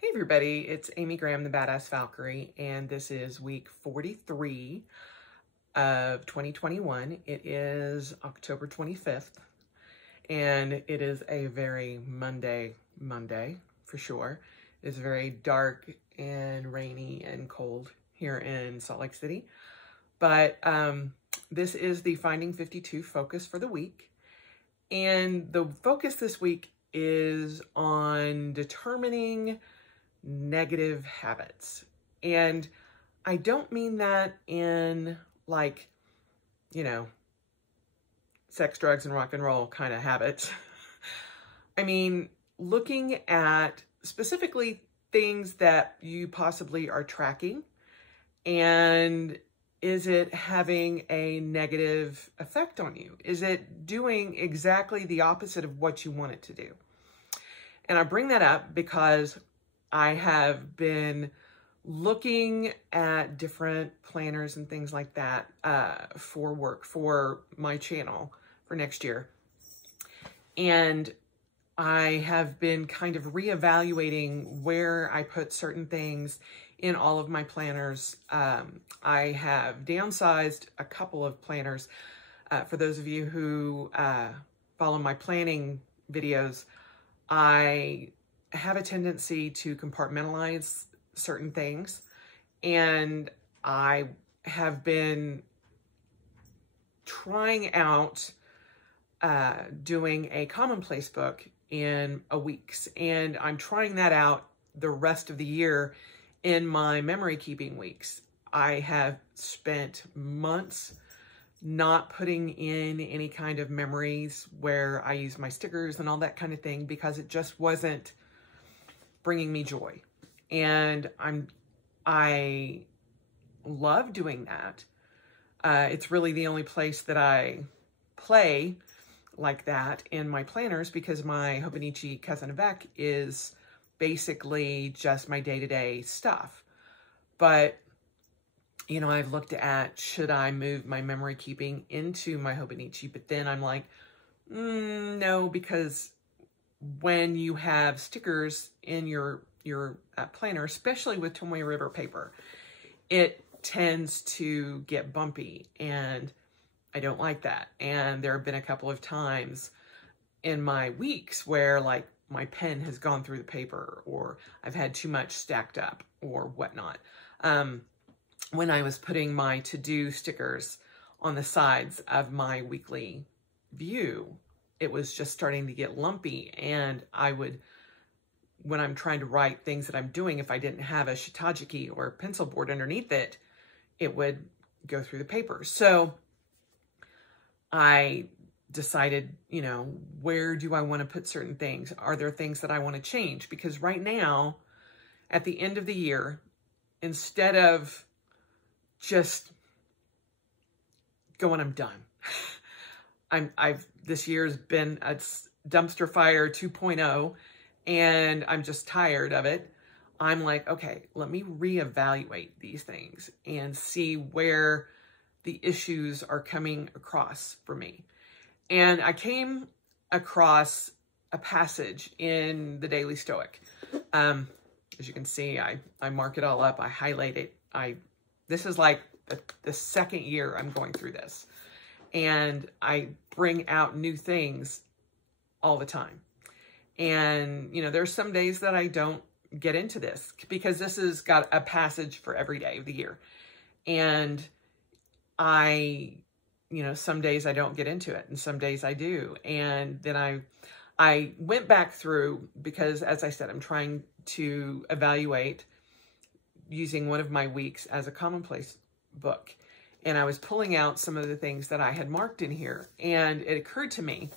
Hey everybody, it's Amy Graham, the Badass Valkyrie, and this is week 43 of 2021. It is October 25th, and it is a very Monday for sure. It's very dark and rainy and cold here in Salt Lake City, but this is the Finding 52 focus for the week, and the focus this week is on determining negative habits. And I don't mean that in like, sex, drugs, and rock and roll kind of habits. I mean, looking at specifically things that you possibly are tracking, and is it having a negative effect on you? Is it doing exactly the opposite of what you want it to do? And I bring that up because I have been looking at different planners and things like that for work for my channel for next year. And I have been kind of reevaluating where I put certain things in all of my planners. I have downsized a couple of planners. For those of you who follow my planning videos, I have a tendency to compartmentalize certain things, and I have been trying out doing a commonplace book in a weeks, and I'm trying that out the rest of the year in my memory keeping weeks. I have spent months not putting in any kind of memories where I use my stickers and all that kind of thing because it just wasn't bringing me joy. And I love doing that. It's really the only place that I play like that in my planners, because my Hobonichi Cousin Avec is basically just my day-to-day stuff. But, I've looked at, should I move my memory keeping into my Hobonichi? But then I'm like, no, because when you have stickers in your planner, especially with Tomoe River paper, it tends to get bumpy, and I don't like that. And there have been a couple of times in my weeks where like my pen has gone through the paper, or I've had too much stacked up or whatnot. When I was putting my to-do stickers on the sides of my weekly view, it was just starting to get lumpy, and when I'm trying to write things that I'm doing, if I didn't have a shitajiki or a pencil board underneath it, it would go through the paper. So I decided, where do I want to put certain things? Are there things that I want to change? Because right now, at the end of the year, instead of just going, I'm done. This year's been a dumpster fire 2.0, and I'm just tired of it. I'm like, okay, let me reevaluate these things and see where the issues are coming across for me. And I came across a passage in the Daily Stoic. As you can see, I mark it all up. I highlight it. This is like the second year I'm going through this. And I bring out new things all the time. And, there's some days that I don't get into this because this has got a passage for every day of the year. And some days I don't get into it, and some days I do. And then I went back through, because as I said, I'm trying to evaluate using one of my weeks as a commonplace book. And I was pulling out some of the things that I had marked in here. And it occurred to me,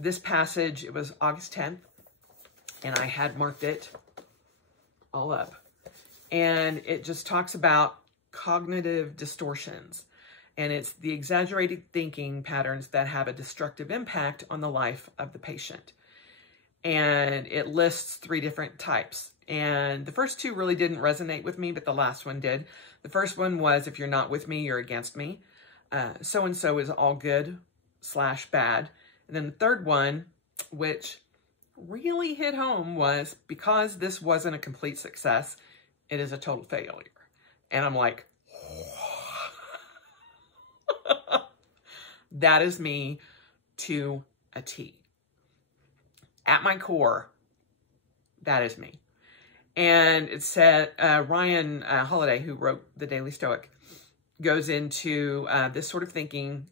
this passage, it was August 10th, and I had marked it all up. And it just talks about cognitive distortions. And it's the exaggerated thinking patterns that have a destructive impact on the life of the patient. And it lists 3 different types. And the first 2 really didn't resonate with me, but the last one did. The first one was, if you're not with me, you're against me. So-and-so is all good / bad. And then the third one, which really hit home was because this wasn't a complete success, it is a total failure. And I'm like, that is me to a T. At my core, that is me. And it said, Ryan Holiday, who wrote The Daily Stoic, goes into this sort of thinking,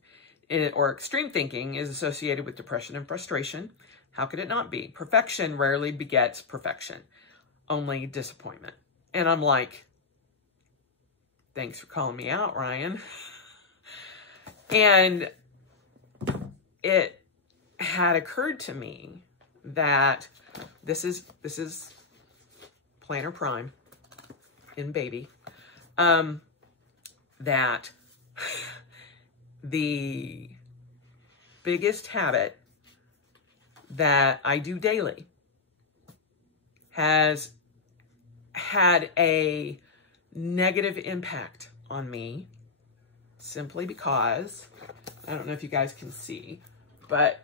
or extreme thinking, is associated with depression and frustration. How could it not be? Perfection rarely begets perfection, only disappointment. And I'm like, thanks for calling me out, Ryan. And it had occurred to me that this is Planner Prime in baby, that the biggest habit that I do daily has had a negative impact on me simply because, I don't know if you guys can see, but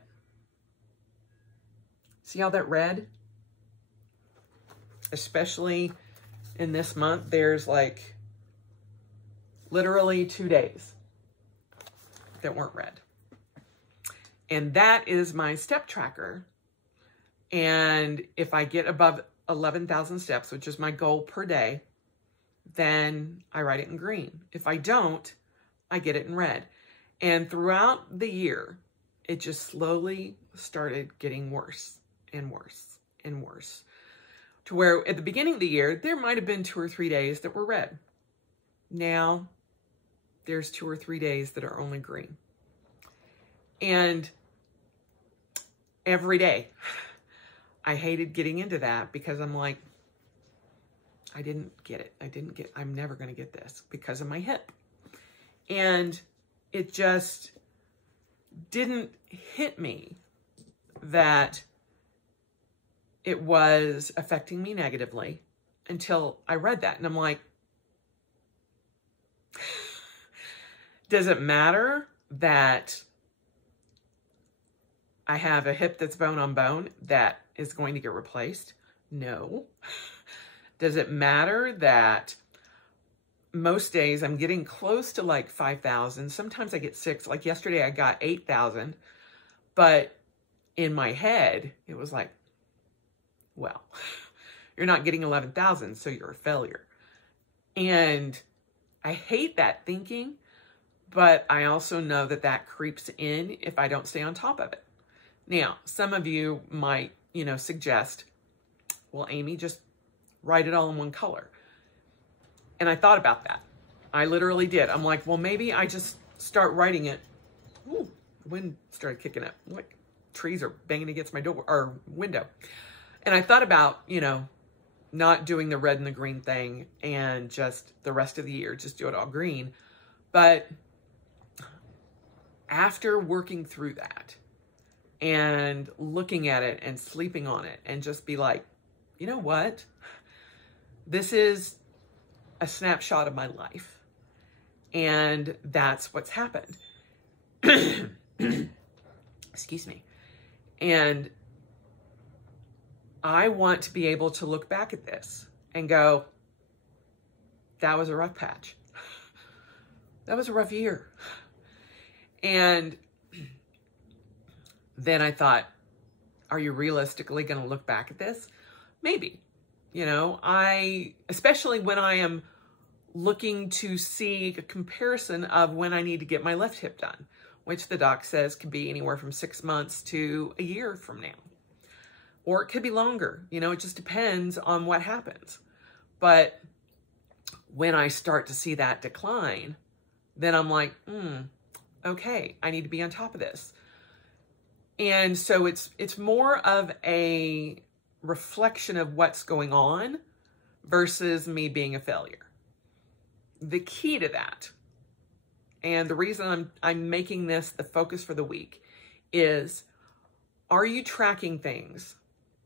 see all that red? Especially in this month, there's like literally 2 days that weren't red. And that is my step tracker. And if I get above 11,000 steps, which is my goal per day, then I write it in green. If I don't, I get it in red. And throughout the year, it just slowly started getting worse and worse and worse. To where at the beginning of the year, there might have been 2 or 3 days that were red. Now, there's 2 or 3 days that are only green. And every day, I hated getting into that because I'm like, I didn't get it. I'm never going to get this because of my hip. And it just didn't hit me that it was affecting me negatively until I read that. And I'm like, does it matter that I have a hip that's bone on bone that is going to get replaced? No. Does it matter that most days I'm getting close to like 5,000? Sometimes I get 6. Like yesterday I got 8,000. But in my head, it was like, well, you're not getting 11,000, so you're a failure. And I hate that thinking, but I also know that that creeps in if I don't stay on top of it. Now, some of you might, suggest, well, Amy, just write it all in one color. And I thought about that. I literally did. I'm like, well, maybe I just start writing it. Ooh, the wind started kicking up. Like trees are banging against my door or window. And I thought about, not doing the red and the green thing and just the rest of the year, just do it all green. But after working through that and looking at it and sleeping on it and just be like, you know what? This is a snapshot of my life. And that's what's happened. Excuse me. And I want to be able to look back at this and go, that was a rough patch. That was a rough year. And then I thought, are you realistically going to look back at this? Maybe. Especially when I am looking to see a comparison of when I need to get my left hip done, which the doc says could be anywhere from 6 months to a year from now. Or it could be longer, it just depends on what happens. But when I start to see that decline, then I'm like, okay, I need to be on top of this. And so it's more of a reflection of what's going on versus me being a failure. The key to that, and the reason I'm making this the focus for the week, is, are you tracking things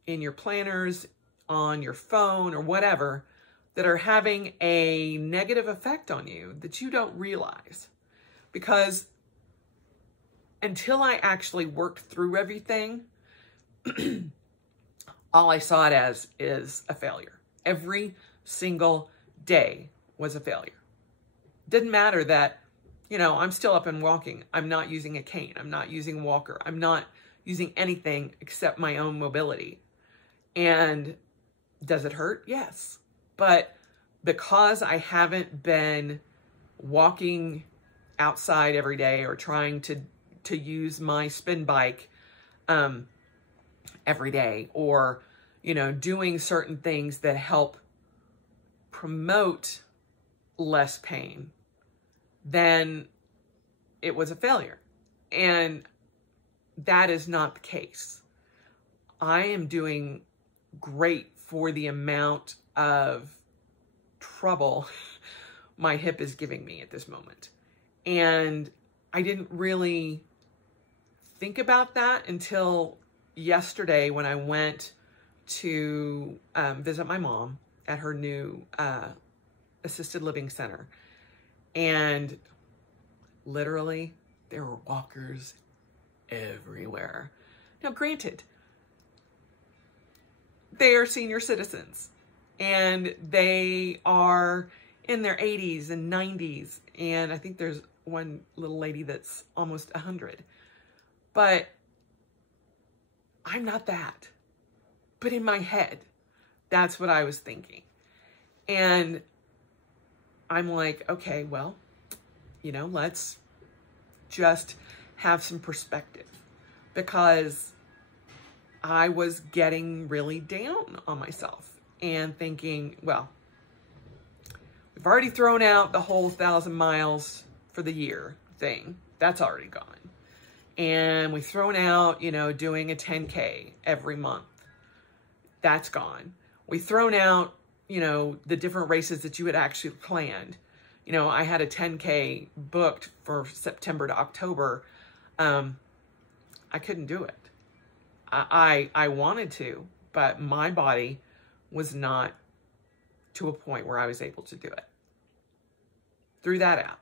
in your planners, on your phone, or whatever, that are having a negative effect on you that you don't realize? Because until I actually worked through everything, all I saw it as is a failure. Every single day was a failure. Didn't matter that, I'm still up and walking. I'm not using a cane. I'm not using a walker. I'm not using anything except my own mobility. And does it hurt? Yes. But because I haven't been walking outside every day or trying to use my spin bike every day, or, doing certain things that help promote less pain, then it was a failure. And that is not the case. I am doing great for the amount of trouble my hip is giving me at this moment. And I didn't really think about that until yesterday when I went to visit my mom at her new assisted living center. And literally, there were walkers everywhere. Now, granted, they are senior citizens and they are in their 80s and 90s. And I think there's one little lady that's almost 100. But I'm not that. But in my head, that's what I was thinking. And I'm like, okay, well, let's just have some perspective, because I was getting really down on myself and thinking, well, we've already thrown out the whole 1,000 miles for the year thing. That's already gone. And we've thrown out, doing a 10K every month. That's gone. We've thrown out, the different races that you had actually planned. I had a 10K booked for September to October. I couldn't do it. I wanted to, but my body was not to a point where I was able to do it. Threw that out.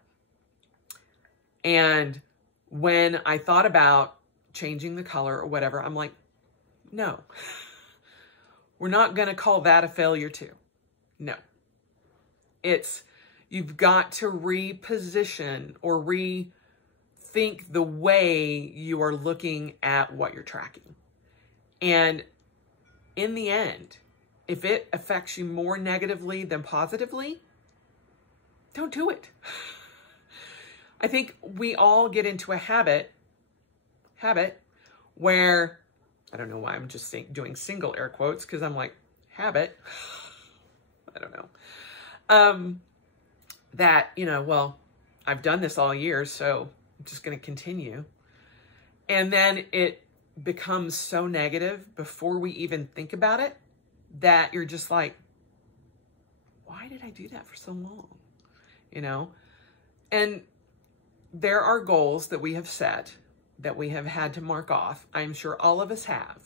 And when I thought about changing the color or whatever, I'm like, no, we're not going to call that a failure too. No, you've got to reposition or rethink the way you are looking at what you're tracking. And in the end, if it affects you more negatively than positively, don't do it. I think we all get into a habit where, I don't know why I'm just doing single air quotes, because I'm like, habit, I don't know, that, well, I've done this all year, so I'm just going to continue. And then it becomes so negative before we even think about it that you're just like, why did I do that for so long? And there are goals that we have set, that we have had to mark off. I'm sure all of us have,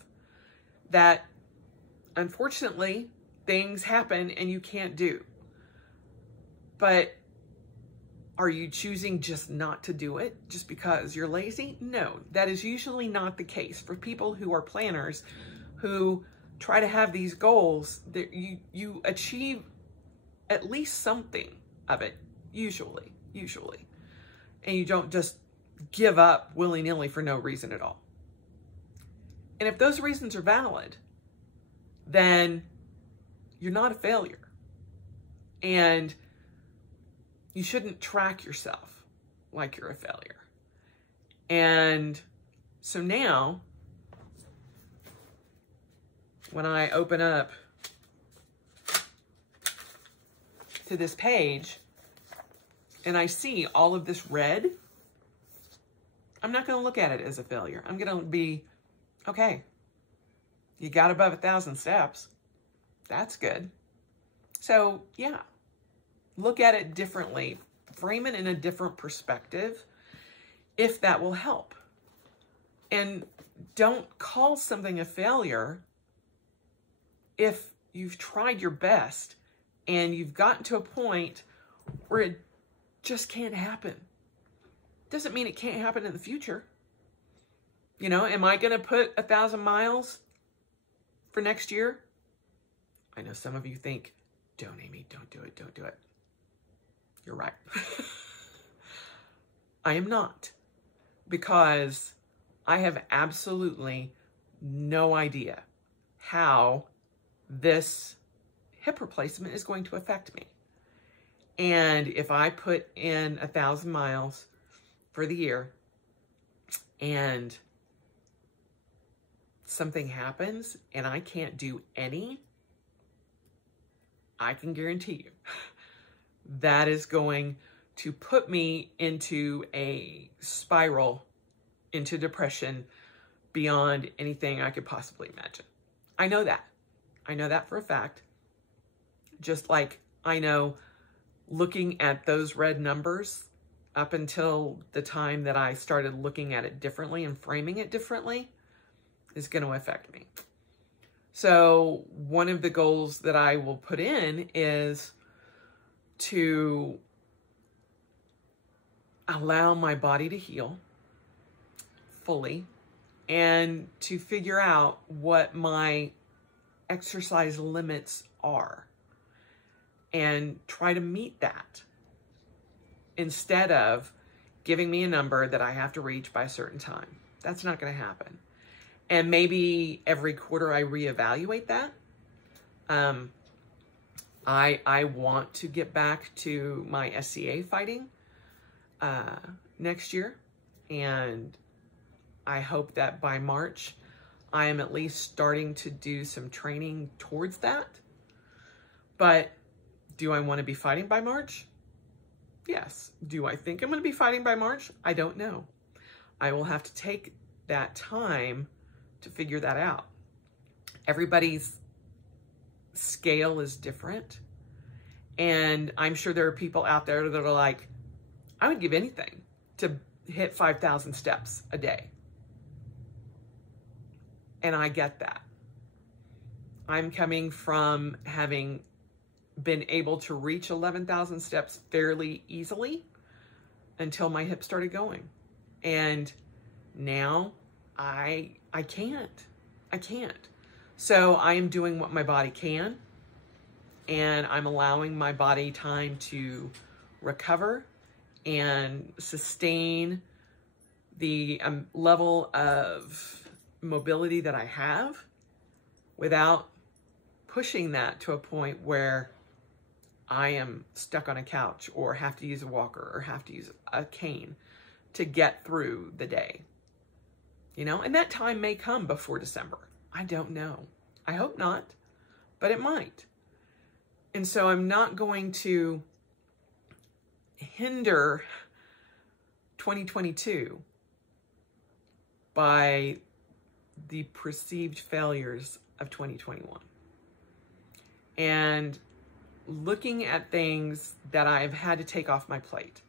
that unfortunately things happen and you can't do. But are you choosing just not to do it just because you're lazy? No, that is usually not the case. For people who are planners, who try to have these goals, that you achieve at least something of it, usually. And you don't just give up willy-nilly for no reason at all. And if those reasons are valid, then you're not a failure. And you shouldn't track yourself like you're a failure. And so now, when I open up to this page and I see all of this red, I'm not going to look at it as a failure. I'm going to be, okay, you got above 1,000 steps. That's good. So yeah, look at it differently. Frame it in a different perspective, if that will help. And don't call something a failure if you've tried your best and you've gotten to a point where it just can't happen. Doesn't mean it can't happen in the future. Am I going to put 1,000 miles for next year, I know some of you think, don't, Amy, don't do it, don't do it. You're right. I am not, because I have absolutely no idea how this hip replacement is going to affect me. And if I put in 1,000 miles for the year and something happens and I can't do any, I can guarantee you that is going to put me into a spiral, into depression beyond anything I could possibly imagine. I know that. I know that for a fact. Just like I know looking at those red numbers up until the time that I started looking at it differently and framing it differently is going to affect me. So one of the goals that I will put in is to allow my body to heal fully and to figure out what my exercise limits are and try to meet that instead of giving me a number that I have to reach by a certain time. That's not going to happen. And maybe every quarter I reevaluate that. I want to get back to my SCA fighting next year. And I hope that by March, I am at least starting to do some training towards that. But do I want to be fighting by March? Yes. Do I think I'm going to be fighting by March? I don't know. I will have to take that time to figure that out. Everybody's scale is different. And I'm sure there are people out there that are like, I would give anything to hit 5,000 steps a day. And I get that. I'm coming from having been able to reach 11,000 steps fairly easily until my hip started going. And now I can't. So I am doing what my body can, and I'm allowing my body time to recover and sustain the level of mobility that I have without pushing that to a point where I am stuck on a couch or have to use a walker or have to use a cane to get through the day. You know, and that time may come before December. I don't know. I hope not, but it might. And so I'm not going to hinder 2022 by the perceived failures of 2021. And looking at things that I've had to take off my plate,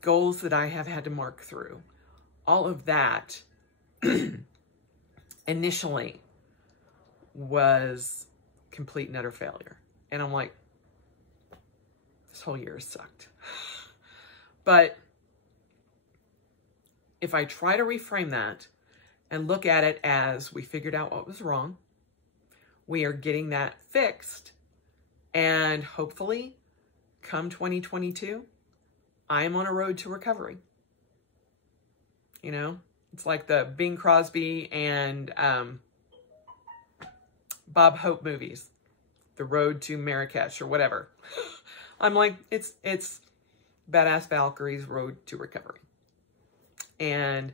goals that I have had to mark through, all of that initially was complete and utter failure. And I'm like, this whole year has sucked. But if I try to reframe that and look at it as we figured out what was wrong, we are getting that fixed, and hopefully come 2022, I am on a road to recovery. You know, it's like the Bing Crosby and Bob Hope movies, The Road to Marrakesh or whatever. I'm like, it's Badass Valkyrie's Road to Recovery. And,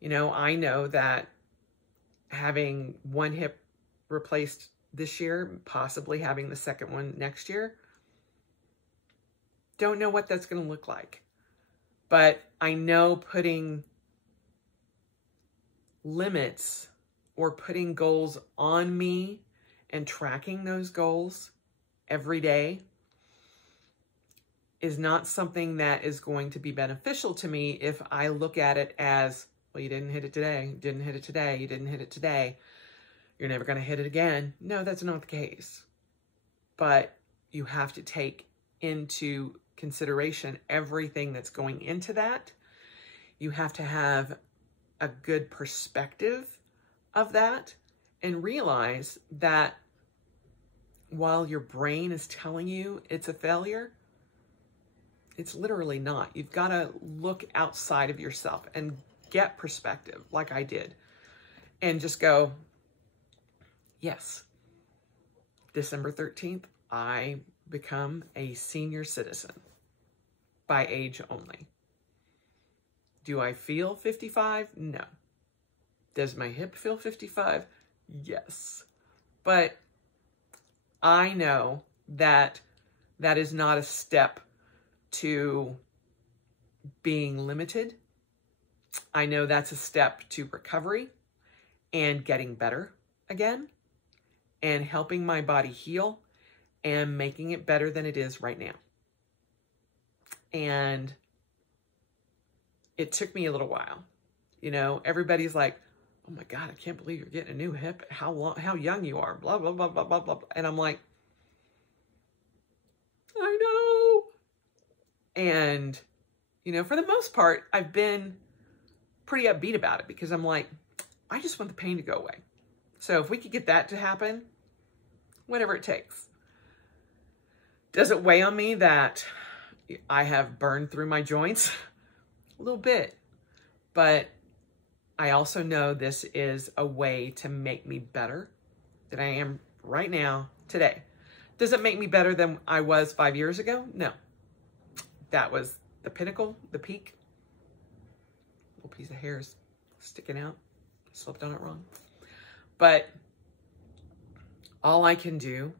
you know, I know that having one hip replaced this year, possibly having the second one next year, don't know what that's going to look like. But I know putting limits or putting goals on me and tracking those goals every day is not something that is going to be beneficial to me if I look at it as, well, you didn't hit it today, you didn't hit it today, you didn't hit it today, you're never going to hit it again. No, that's not the case. But you have to take into consideration everything that's going into that. You have to have a good perspective of that and realize that while your brain is telling you it's a failure, it's literally not. You've got to look outside of yourself and get perspective like I did and just go, yes, December 13th, I become a senior citizen by age only. Do I feel 55? No. Does my hip feel 55? Yes. But I know that that is not a step to being limited. I know that's a step to recovery and getting better again and helping my body heal and making it better than it is right now. And it took me a little while. You know, everybody's like, oh my God, I can't believe you're getting a new hip. How young you are, blah, blah, blah, blah, blah, blah. And I'm like, I know. And, you know, for the most part, I've been pretty upbeat about it because I'm like, I just want the pain to go away. So if we could get that to happen, whatever it takes. Does it weigh on me that I have burned through my joints? A little bit. But I also know this is a way to make me better than I am right now, today. Does it make me better than I was 5 years ago? No. That was the pinnacle, the peak. Little piece of hair is sticking out. Slipped on it wrong. But all I can do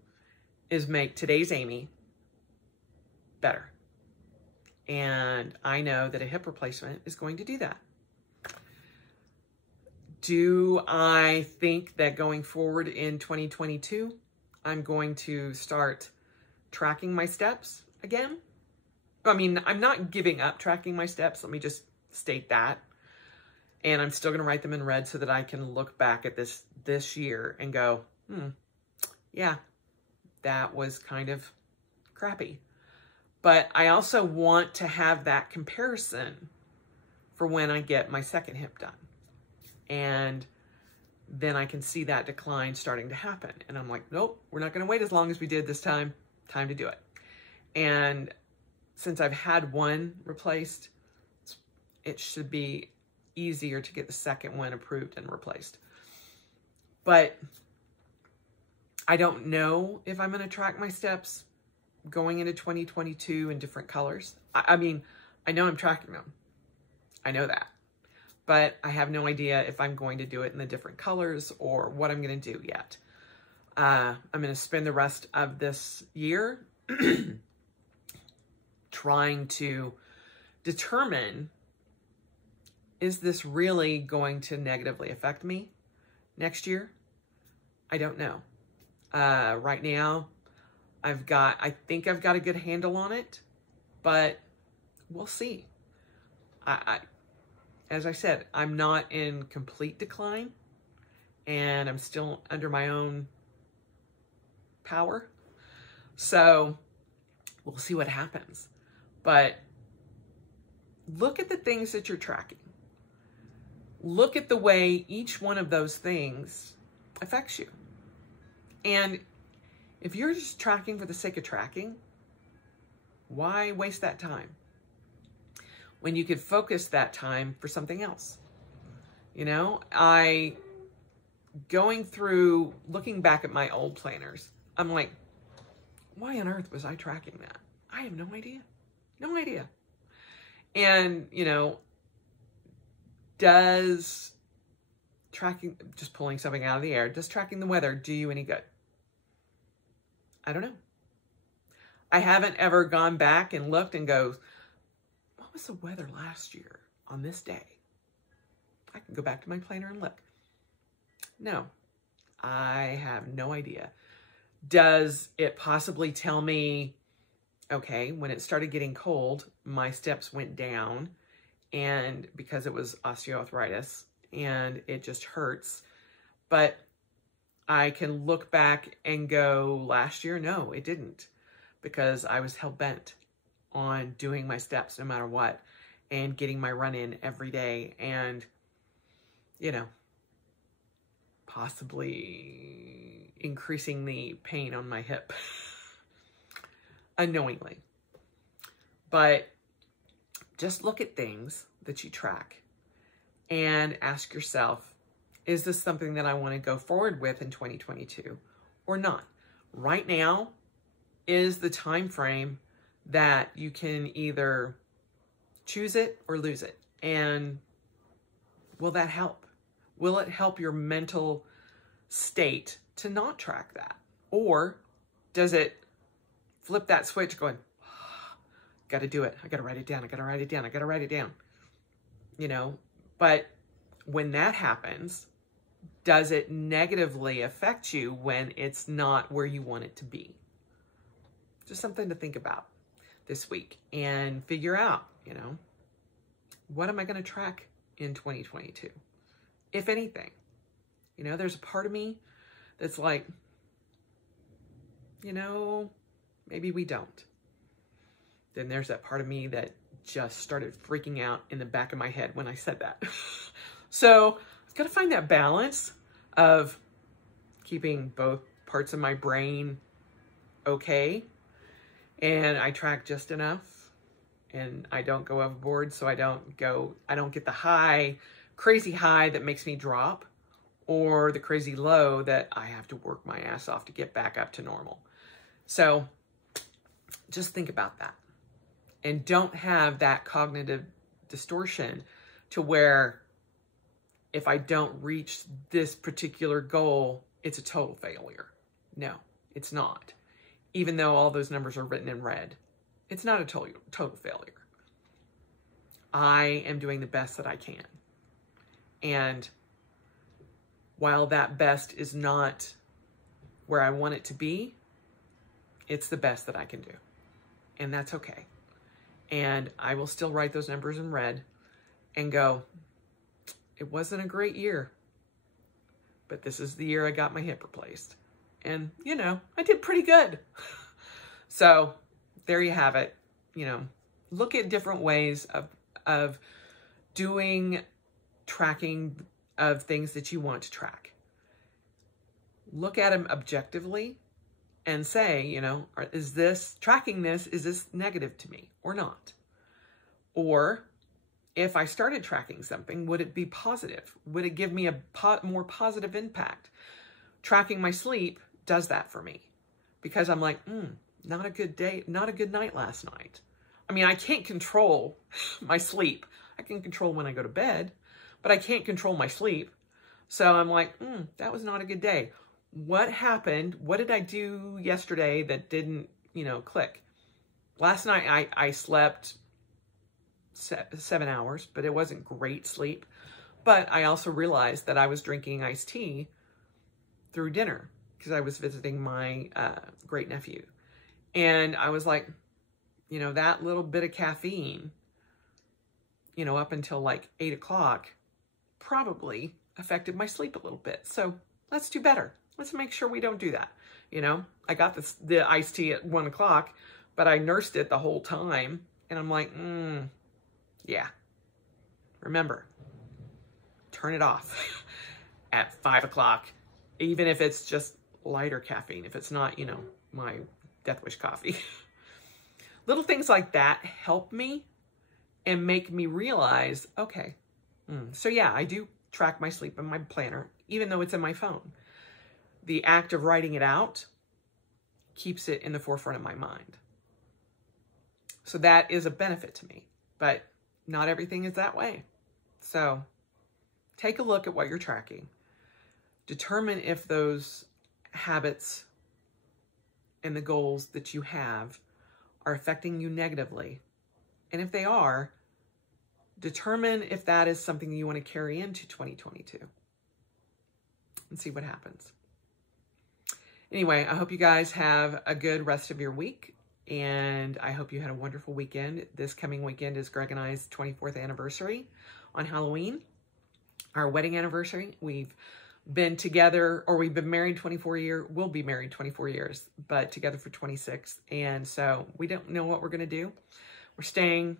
is make today's Amy better. And I know that a hip replacement is going to do that. Do I think that going forward in 2022, I'm going to start tracking my steps again? I mean, I'm not giving up tracking my steps. Let me just state that. And I'm still going to write them in red so that I can look back at this year and go, yeah, that was kind of crappy. But I also want to have that comparison for when I get my second hip done. And then I can see that decline starting to happen. And I'm like, nope, we're not going to wait as long as we did this time. Time to do it. And since I've had one replaced, it should be easier to get the second one approved and replaced. But I don't know if I'm going to track my steps going into 2022 in different colors. I mean, I know I'm tracking them. I know that. But I have no idea if I'm going to do it in the different colors or what I'm going to do yet. I'm going to spend the rest of this year trying to determine, is this really going to negatively affect me next year? I don't know. Right now, I think I've got a good handle on it, but we'll see. As I said, I'm not in complete decline, and I'm still under my own power. So we'll see what happens. But look at the things that you're tracking. Look at the way each one of those things affects you. And if you're just tracking for the sake of tracking, why waste that time when you could focus that time for something else? You know, going through, looking back at my old planners, I'm like, why on earth was I tracking that? I have no idea. No idea. And, you know, does tracking, just pulling something out of the air, does tracking the weather do you any good? I don't know. I haven't ever gone back and looked and go, what was the weather last year on this day? I can go back to my planner and look. No, I have no idea. Does it possibly tell me, okay, when it started getting cold, my steps went down, and because it was osteoarthritis and it just hurts, but I can look back and go, last year, no, it didn't, because I was hell-bent on doing my steps no matter what and getting my run in every day. And, you know, possibly increasing the pain on my hip unknowingly. But just look at things that you track and ask yourself, is this something that I want to go forward with in 2022 or not? Right now is the time frame that you can either choose it or lose it. And will that help? Will it help your mental state to not track that? Or does it flip that switch going, got to do it. I got to write it down. I got to write it down. I got to write it down. You know, but when that happens, does it negatively affect you when it's not where you want it to be? Just something to think about this week and figure out, you know, what am I going to track in 2022? If anything, you know, there's a part of me that's like, you know, maybe we don't. Then there's that part of me that just started freaking out in the back of my head when I said that. So I've got to find that balance of keeping both parts of my brain okay. And I track just enough and I don't go overboard. So I don't get the high, crazy high that makes me drop, or the crazy low that I have to work my ass off to get back up to normal. So just think about that. And don't have that cognitive distortion to where if I don't reach this particular goal, it's a total failure. No, it's not. Even though all those numbers are written in red, it's not a total failure. I am doing the best that I can. And while that best is not where I want it to be, it's the best that I can do. And that's okay. And I will still write those numbers in red and go, it wasn't a great year, but this is the year I got my hip replaced. And, you know, I did pretty good. So there you have it. You know, look at different ways of doing tracking of things that you want to track. Look at them objectively and say, you know, is this negative to me or not? Or if I started tracking something, would it be positive? Would it give me a more positive impact? Tracking my sleep does that for me because I'm like, not a good day, not a good night last night. I mean, I can't control my sleep. I can control when I go to bed, but I can't control my sleep. So I'm like, that was not a good day. What happened? What did I do yesterday that didn't, you know, click? Last night I slept 7 hours, but it wasn't great sleep. But I also realized that I was drinking iced tea through dinner because I was visiting my great nephew. And I was like, you know, that little bit of caffeine, you know, up until like 8 o'clock probably affected my sleep a little bit. So let's do better. Let's make sure we don't do that. You know, I got the iced tea at 1 o'clock, but I nursed it the whole time. And I'm like, yeah. Remember, turn it off at 5 o'clock, even if it's just lighter caffeine, if it's not, you know, my Death Wish coffee. Little things like that help me and make me realize, okay, so yeah, I do track my sleep in my planner, even though it's in my phone. The act of writing it out keeps it in the forefront of my mind. So that is a benefit to me, but not everything is that way. So take a look at what you're tracking. Determine if those habits and the goals that you have are affecting you negatively. And if they are, determine if that is something you want to carry into 2022 and see what happens. Anyway, I hope you guys have a good rest of your week, and I hope you had a wonderful weekend. This coming weekend is Greg and I's 24th anniversary on Halloween, our wedding anniversary. We've been together, or we've been married 24 years. We'll be married 24 years, but together for 26. And so we don't know what we're going to do. We're staying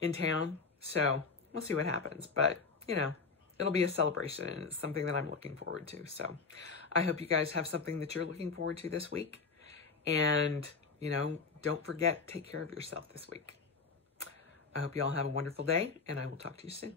in town, so we'll see what happens. But, you know, it'll be a celebration, and it's something that I'm looking forward to. So I hope you guys have something that you're looking forward to this week. And, you know, don't forget, take care of yourself this week. I hope you all have a wonderful day, and I will talk to you soon.